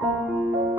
Música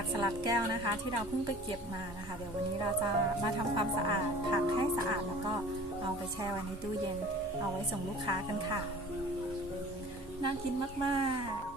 ผักสลัดแก้วนะคะ ที่เราเพิ่งไปเก็บมานะคะ เดี๋ยววันนี้เราจะมาทำความสะอาดผักให้สะอาดแล้วก็เอาไปแช่ไว้ในตู้เย็น เอาไว้ส่งลูกค้ากันค่ะ น่ากินมากๆ